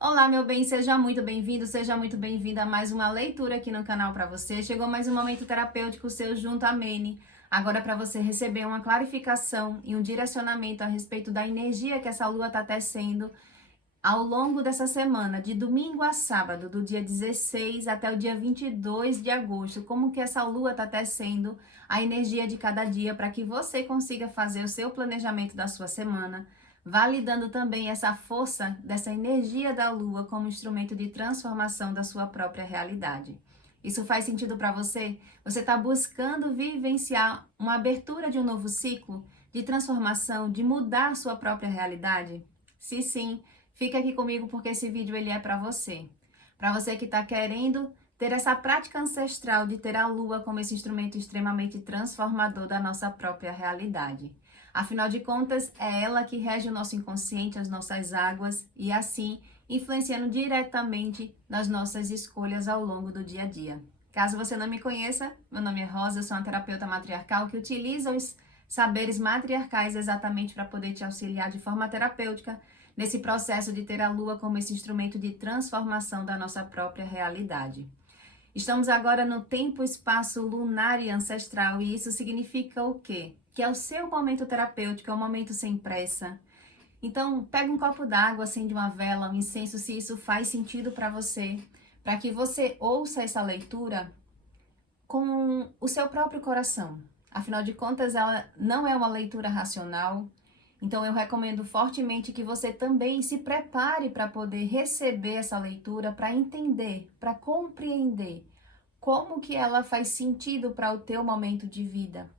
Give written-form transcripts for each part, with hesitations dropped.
Olá, meu bem, seja muito bem-vindo, seja muito bem-vinda a mais uma leitura aqui no canal para você. Chegou mais um momento terapêutico seu junto a Mene. Agora para você receber uma clarificação e um direcionamento a respeito da energia que essa lua está tecendo ao longo dessa semana, de domingo a sábado, do dia 16 até o dia 22 de agosto. Como que essa lua está tecendo a energia de cada dia para que você consiga fazer o seu planejamento da sua semana, validando também essa força dessa energia da lua como instrumento de transformação da sua própria realidade. Isso faz sentido para você? Você está buscando vivenciar uma abertura de um novo ciclo de transformação, de mudar sua própria realidade? Se sim, fica aqui comigo porque esse vídeo ele é para você. Para você que está querendo ter essa prática ancestral de ter a lua como esse instrumento extremamente transformador da nossa própria realidade. Afinal de contas, é ela que rege o nosso inconsciente, as nossas águas e assim influenciando diretamente nas nossas escolhas ao longo do dia a dia. Caso você não me conheça, meu nome é Rosa, eu sou uma terapeuta matriarcal que utiliza os saberes matriarcais exatamente para poder te auxiliar de forma terapêutica nesse processo de ter a lua como esse instrumento de transformação da nossa própria realidade. Estamos agora no tempo-espaço lunar e ancestral, e isso significa o quê? Que é o seu momento terapêutico, é um momento sem pressa. Então, pega um copo d'água, acende uma vela, um incenso, se isso faz sentido para você, para que você ouça essa leitura com o seu próprio coração. Afinal de contas, ela não é uma leitura racional, então eu recomendo fortemente que você também se prepare para poder receber essa leitura, para entender, para compreender como que ela faz sentido para o teu momento de vida.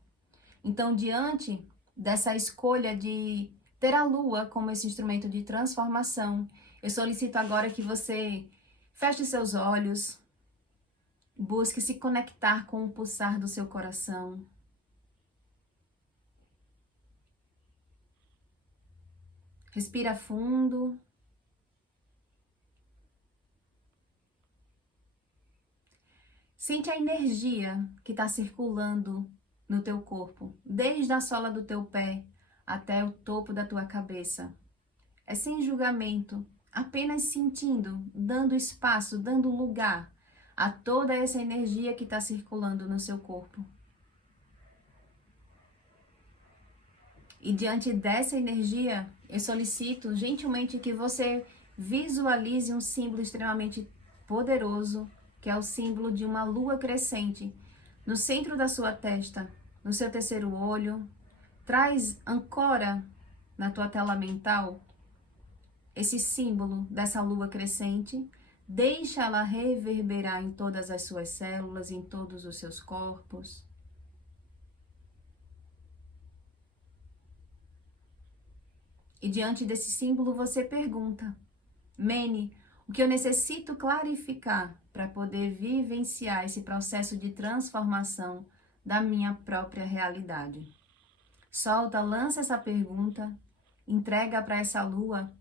Então, diante dessa escolha de ter a lua como esse instrumento de transformação, eu solicito agora que você feche seus olhos, busque se conectar com o pulsar do seu coração. Respira fundo. Sente a energia que está circulando no teu corpo, desde a sola do teu pé até o topo da tua cabeça. É sem julgamento, apenas sentindo, dando espaço, dando lugar a toda essa energia que está circulando no seu corpo. E diante dessa energia, eu solicito gentilmente que você visualize um símbolo extremamente poderoso, que é o símbolo de uma lua crescente, no centro da sua testa, no seu terceiro olho. Ancora na tua tela mental esse símbolo dessa lua crescente, deixa ela reverberar em todas as suas células, em todos os seus corpos. E diante desse símbolo você pergunta: Mene, o que eu necessito clarificar para poder vivenciar esse processo de transformação da minha própria realidade? Solta, lança essa pergunta, entrega para essa lua,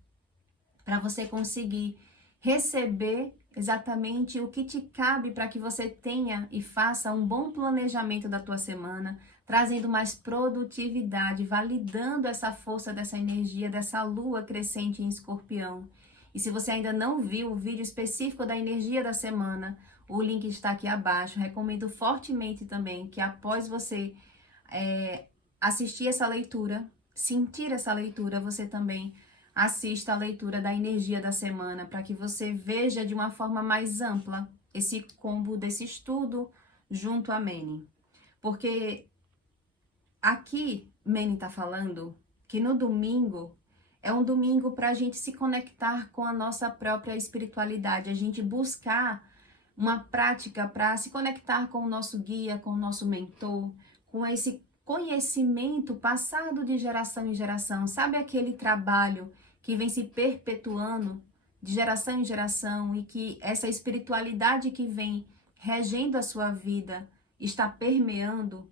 para você conseguir receber exatamente o que te cabe para que você tenha e faça um bom planejamento da tua semana, trazendo mais produtividade, validando essa força dessa energia, dessa lua crescente em Escorpião. E se você ainda não viu o vídeo específico da energia da semana, o link está aqui abaixo. Recomendo fortemente também que após você assistir essa leitura, sentir essa leitura, você também assista a leitura da energia da semana, para que você veja de uma forma mais ampla esse combo desse estudo junto a Mene. Porque aqui Mene está falando que no domingo é um domingo para a gente se conectar com a nossa própria espiritualidade, a gente buscar uma prática para se conectar com o nosso guia, com o nosso mentor, com esse conhecimento passado de geração em geração. Sabe aquele trabalho que vem se perpetuando de geração em geração e que essa espiritualidade que vem regendo a sua vida está permeando?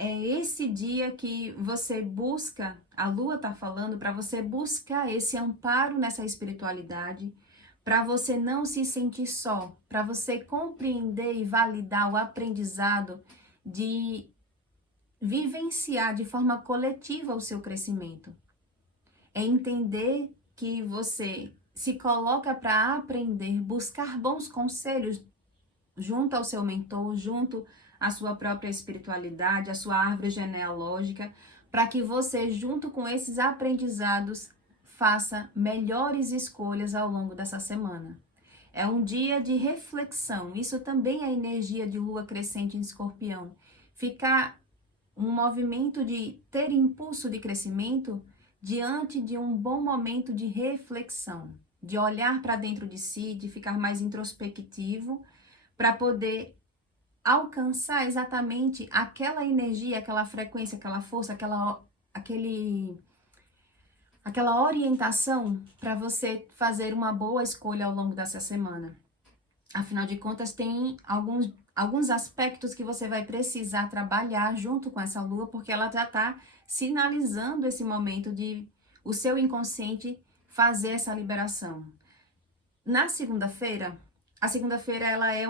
É esse dia que você busca, a lua está falando, para você buscar esse amparo nessa espiritualidade, para você não se sentir só, para você compreender e validar o aprendizado de vivenciar de forma coletiva o seu crescimento. É entender que você se coloca para aprender, buscar bons conselhos junto ao seu mentor, junto à sua própria espiritualidade, à sua árvore genealógica, para que você, junto com esses aprendizados, faça melhores escolhas ao longo dessa semana. É um dia de reflexão. Isso também é energia de lua crescente em Escorpião. Ficar um movimento de ter impulso de crescimento diante de um bom momento de reflexão, de olhar para dentro de si, de ficar mais introspectivo, para poder alcançar exatamente aquela energia, aquela frequência, aquela força, aquela orientação para você fazer uma boa escolha ao longo dessa semana. Afinal de contas, tem alguns aspectos que você vai precisar trabalhar junto com essa lua, porque ela já está sinalizando esse momento de o seu inconsciente fazer essa liberação. Na segunda-feira, a segunda-feira ela é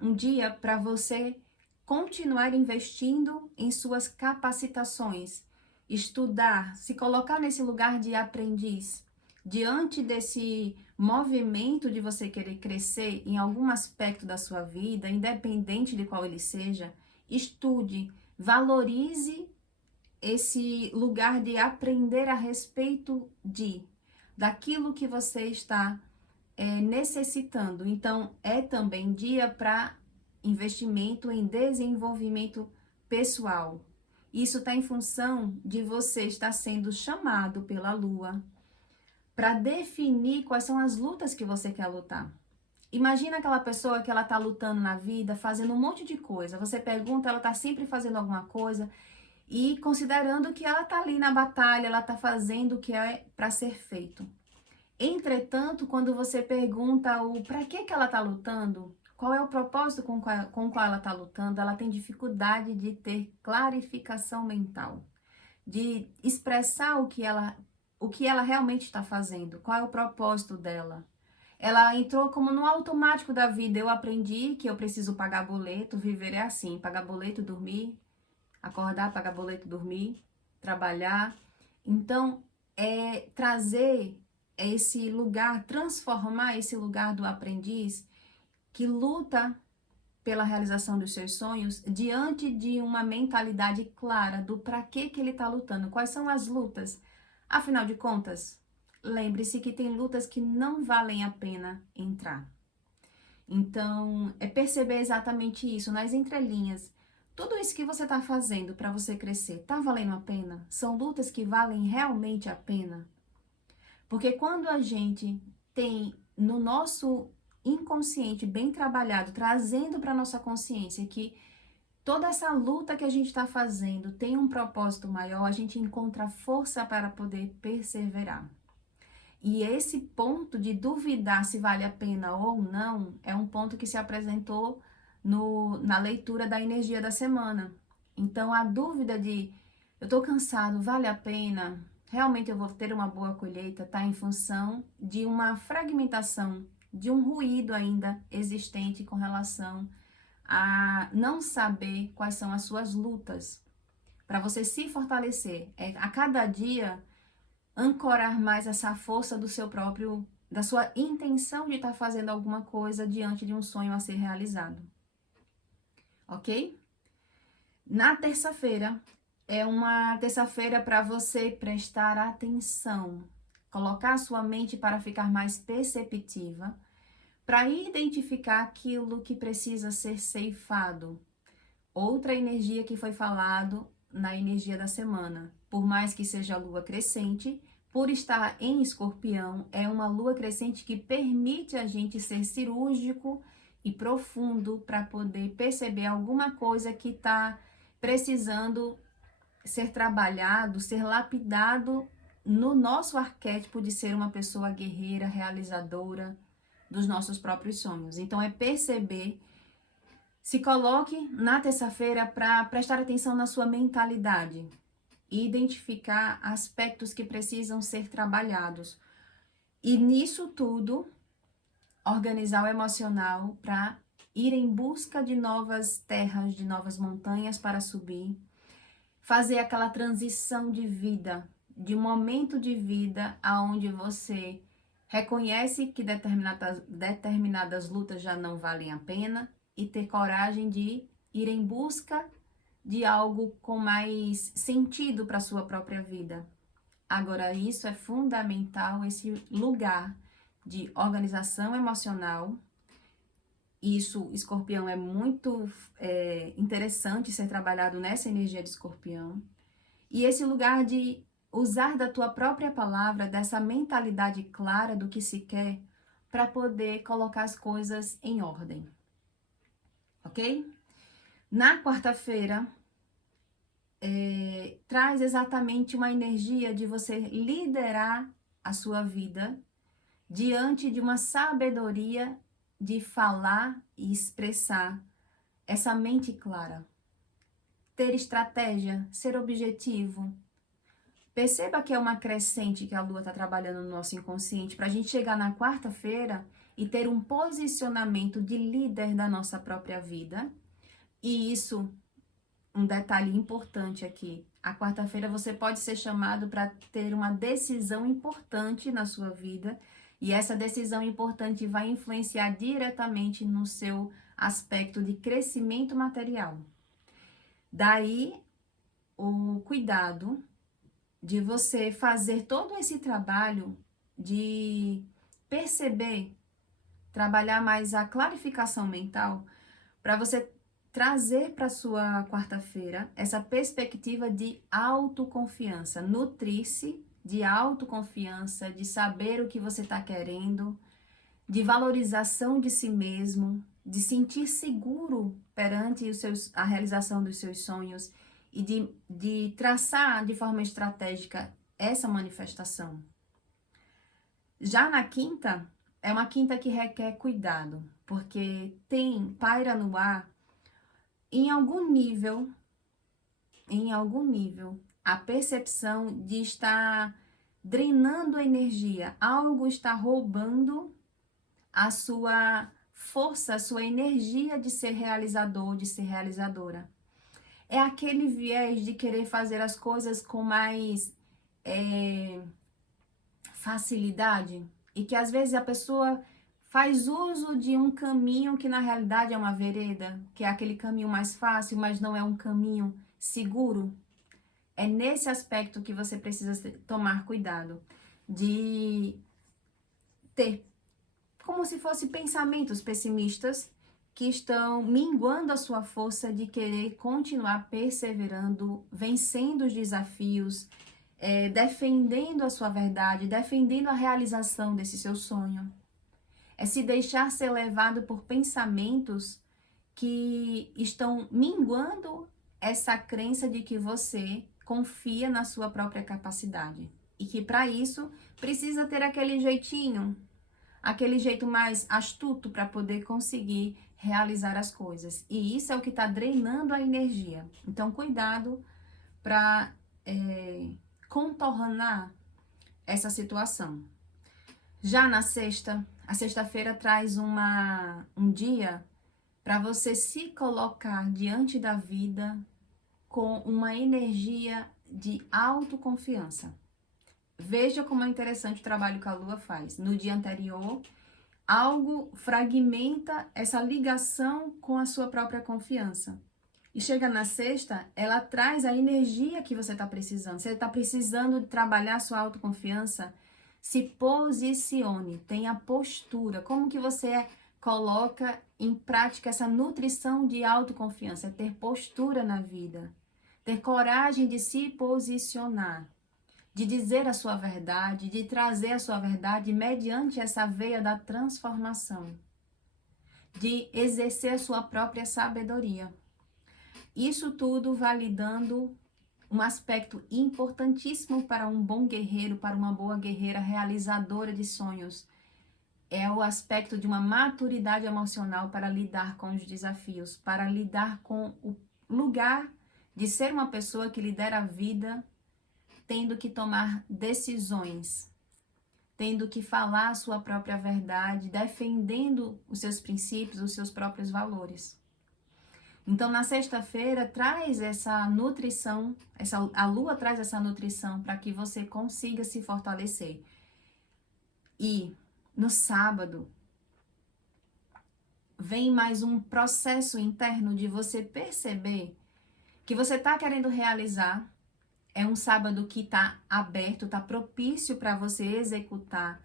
um dia para você continuar investindo em suas capacitações, estudar, se colocar nesse lugar de aprendiz. Diante desse movimento de você querer crescer em algum aspecto da sua vida, independente de qual ele seja, estude, valorize esse lugar de aprender a respeito daquilo que você está necessitando. Então, é também dia para investimento em desenvolvimento pessoal. Isso está em função de você estar sendo chamado pela Lua para definir quais são as lutas que você quer lutar. Imagina aquela pessoa que ela está lutando na vida, fazendo um monte de coisa. Você pergunta, ela está sempre fazendo alguma coisa e considerando que ela está ali na batalha, ela está fazendo o que é para ser feito. Entretanto, quando você pergunta o para que ela está lutando, qual é o propósito com qual ela está lutando, ela tem dificuldade de ter clarificação mental, de expressar o que ela realmente está fazendo, qual é o propósito dela. Ela entrou como no automático da vida. Eu aprendi que eu preciso pagar boleto, viver é assim, pagar boleto, dormir, acordar, pagar boleto, dormir, trabalhar. Então, trazer esse lugar, transformar esse lugar do aprendiz que luta pela realização dos seus sonhos diante de uma mentalidade clara do para que ele está lutando, quais são as lutas. Afinal de contas, lembre-se que tem lutas que não valem a pena entrar. Então, é perceber exatamente isso nas entrelinhas. Tudo isso que você está fazendo para você crescer, está valendo a pena? São lutas que valem realmente a pena? Porque quando a gente tem no nosso inconsciente bem trabalhado, trazendo para nossa consciência que toda essa luta que a gente está fazendo tem um propósito maior, a gente encontra força para poder perseverar. E esse ponto de duvidar se vale a pena ou não é um ponto que se apresentou na leitura da energia da semana. Então, a dúvida de eu estou cansado, vale a pena? Realmente eu vou ter uma boa colheita? Está em função de uma fragmentação, de um ruído ainda existente com relação a não saber quais são as suas lutas. Para você se fortalecer, a cada dia ancorar mais essa força da sua intenção de estar fazendo alguma coisa diante de um sonho a ser realizado. Ok? Na terça-feira, é uma terça-feira para você prestar atenção, colocar a sua mente para ficar mais perceptiva, para identificar aquilo que precisa ser ceifado. Outra energia que foi falado na energia da semana, por mais que seja a lua crescente, por estar em Escorpião, é uma lua crescente que permite a gente ser cirúrgico e profundo para poder perceber alguma coisa que está precisando ser trabalhado, ser lapidado no nosso arquétipo de ser uma pessoa guerreira, realizadora dos nossos próprios sonhos. Então, é perceber, se coloque na terça-feira para prestar atenção na sua mentalidade e identificar aspectos que precisam ser trabalhados. E nisso tudo, organizar o emocional para ir em busca de novas terras, de novas montanhas para subir, fazer aquela transição de vida, de um momento de vida aonde você Reconhece que determinadas lutas já não valem a pena e ter coragem de ir em busca de algo com mais sentido para a sua própria vida. Agora, isso é fundamental, esse lugar de organização emocional. Isso, Escorpião, é muito interessante ser trabalhado nessa energia de Escorpião. E esse lugar de usar da tua própria palavra, dessa mentalidade clara do que se quer, para poder colocar as coisas em ordem. Ok? Na quarta-feira, traz exatamente uma energia de você liderar a sua vida diante de uma sabedoria de falar e expressar essa mente clara. Ter estratégia, ser objetivo. Perceba que é uma crescente que a Lua está trabalhando no nosso inconsciente para a gente chegar na quarta-feira e ter um posicionamento de líder da nossa própria vida. E isso, um detalhe importante aqui, a quarta-feira você pode ser chamado para ter uma decisão importante na sua vida e essa decisão importante vai influenciar diretamente no seu aspecto de crescimento material. Daí, o cuidado de você fazer todo esse trabalho de perceber, trabalhar mais a clarificação mental, para você trazer para sua quarta-feira essa perspectiva de autoconfiança, nutrir-se de autoconfiança, de saber o que você está querendo, de valorização de si mesmo, de sentir seguro perante a realização dos seus sonhos e de traçar de forma estratégica essa manifestação. Já na quinta, é uma quinta que requer cuidado, porque paira no ar, em algum nível, a percepção de estar drenando a energia, algo está roubando a sua força, a sua energia de ser realizador, de ser realizadora. É aquele viés de querer fazer as coisas com mais facilidade e que às vezes a pessoa faz uso de um caminho que na realidade é uma vereda, que é aquele caminho mais fácil, mas não é um caminho seguro. É nesse aspecto que você precisa tomar cuidado, de ter como se fossem pensamentos pessimistas que estão minguando a sua força de querer continuar perseverando, vencendo os desafios, defendendo a sua verdade, defendendo a realização desse seu sonho. É se deixar ser levado por pensamentos que estão minguando essa crença de que você confia na sua própria capacidade. E que para isso precisa ter aquele jeitinho, aquele jeito mais astuto para poder conseguir realizar as coisas. E isso é o que está drenando a energia. Então, cuidado para contornar essa situação. Já na sexta, a sexta-feira traz um dia para você se colocar diante da vida com uma energia de autoconfiança. Veja como é interessante o trabalho que a Lua faz. No dia anterior, algo fragmenta essa ligação com a sua própria confiança. E chega na sexta, ela traz a energia que você está precisando. Você está precisando de trabalhar a sua autoconfiança? Se posicione, tenha postura. Como que você coloca em prática essa nutrição de autoconfiança? É ter postura na vida, ter coragem de se posicionar, de dizer a sua verdade, de trazer a sua verdade mediante essa veia da transformação, de exercer a sua própria sabedoria. Isso tudo validando um aspecto importantíssimo para um bom guerreiro, para uma boa guerreira realizadora de sonhos. É o aspecto de uma maturidade emocional para lidar com os desafios, para lidar com o lugar de ser uma pessoa que lidera a vida, tendo que tomar decisões, tendo que falar a sua própria verdade, defendendo os seus princípios, os seus próprios valores. Então, na sexta-feira, traz essa nutrição, a Lua traz essa nutrição para que você consiga se fortalecer. E no sábado vem mais um processo interno de você perceber que você está querendo realizar. É um sábado que está aberto, está propício para você executar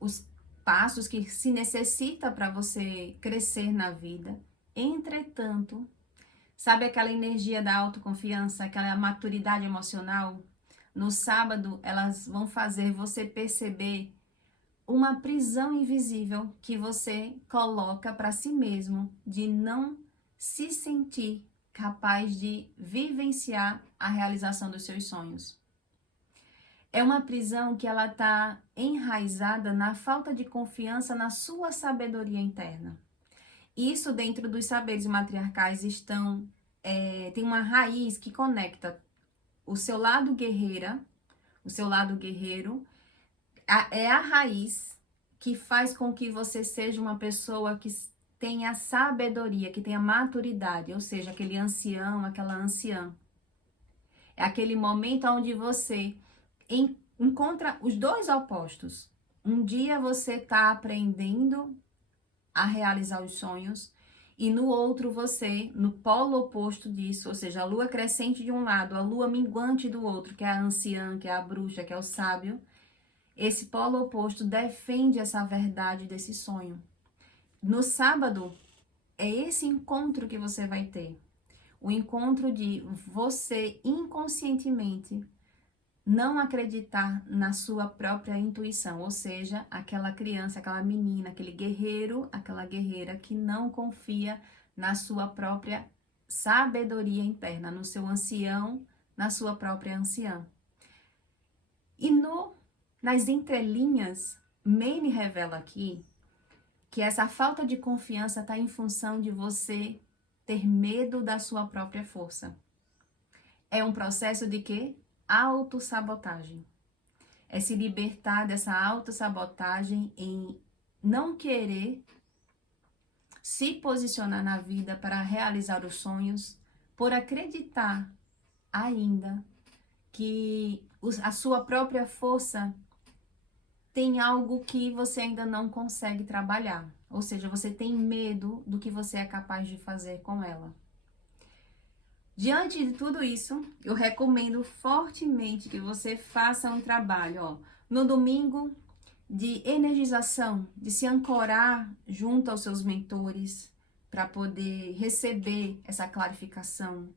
os passos que se necessita para você crescer na vida. Entretanto, sabe aquela energia da autoconfiança, aquela maturidade emocional? No sábado, elas vão fazer você perceber uma prisão invisível que você coloca para si mesmo de não se sentir capaz de vivenciar a realização dos seus sonhos. É uma prisão que ela está enraizada na falta de confiança na sua sabedoria interna. Isso dentro dos saberes matriarcais tem uma raiz que conecta o seu lado guerreira, o seu lado guerreiro, é a raiz que faz com que você seja uma pessoa que tenha sabedoria, que tenha maturidade, ou seja, aquele ancião, aquela anciã. É aquele momento onde você encontra os dois opostos. Um dia você está aprendendo a realizar os sonhos e no outro você, no polo oposto disso, ou seja, a lua crescente de um lado, a lua minguante do outro, que é a anciã, que é a bruxa, que é o sábio, esse polo oposto defende essa verdade desse sonho. No sábado, é esse encontro que você vai ter. O encontro de você inconscientemente não acreditar na sua própria intuição, ou seja, aquela criança, aquela menina, aquele guerreiro, aquela guerreira que não confia na sua própria sabedoria interna, no seu ancião, na sua própria anciã. E nas entrelinhas, Maine revela aqui que essa falta de confiança está em função de você ter medo da sua própria força. É um processo de quê? Autossabotagem. É se libertar dessa autossabotagem em não querer se posicionar na vida para realizar os sonhos, por acreditar ainda que a sua própria força tem algo que você ainda não consegue trabalhar. Ou seja, você tem medo do que você é capaz de fazer com ela. Diante de tudo isso, eu recomendo fortemente que você faça um trabalho, no domingo, de energização, de se ancorar junto aos seus mentores para poder receber essa clarificação.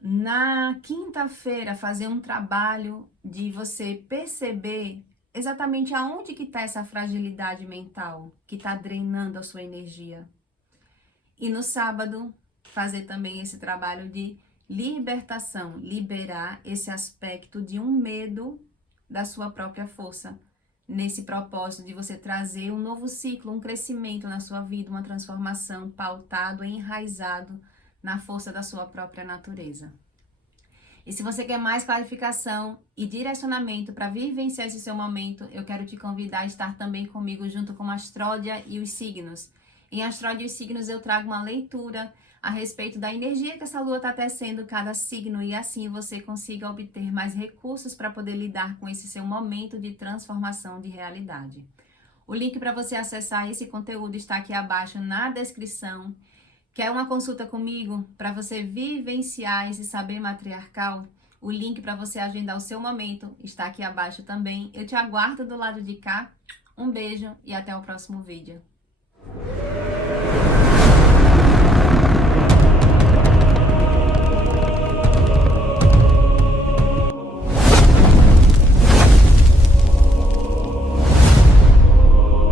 Na quinta-feira, fazer um trabalho de você perceber exatamente aonde que está essa fragilidade mental que está drenando a sua energia. E no sábado, fazer também esse trabalho de libertação, liberar esse aspecto de um medo da sua própria força, nesse propósito de você trazer um novo ciclo, um crescimento na sua vida, uma transformação pautado e enraizado na força da sua própria natureza. E se você quer mais clarificação e direcionamento para vivenciar esse seu momento, eu quero te convidar a estar também comigo junto com a Astródia e os signos. Em Astródia e os signos eu trago uma leitura a respeito da energia que essa lua está tecendo cada signo e assim você consiga obter mais recursos para poder lidar com esse seu momento de transformação de realidade. O link para você acessar esse conteúdo está aqui abaixo na descrição. Quer uma consulta comigo para você vivenciar esse saber matriarcal? O link para você agendar o seu momento está aqui abaixo também. Eu te aguardo do lado de cá. Um beijo e até o próximo vídeo.